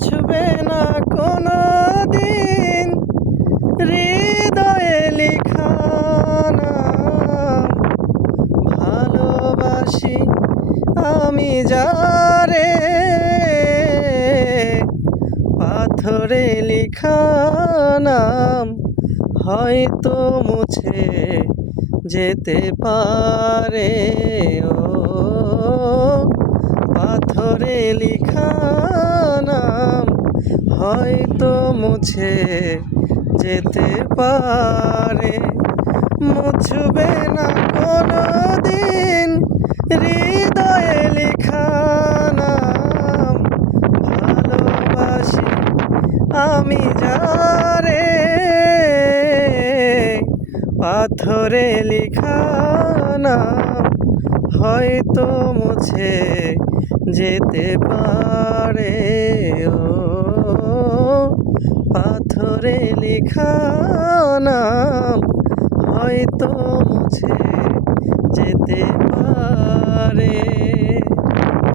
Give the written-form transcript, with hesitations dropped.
মুছবে না কোনো দিন হৃদয়ে লেখা নাম। ভালোবাসি আমি যারে পাথরে লেখা নাম হয়তো মুছে যেতে পারে। ও পাথরে লেখা নাম হয়তো মুছে যেতে পারে। মুছবে না কোনো দিন হৃদয়ে লেখা নাম। ভালোবাসি আমি যারে পাথরে লেখা নাম হয়তো মুছে যেতে পারে। ও পাথরে লেখা নাম হয়তো মুছে যেতে পারে।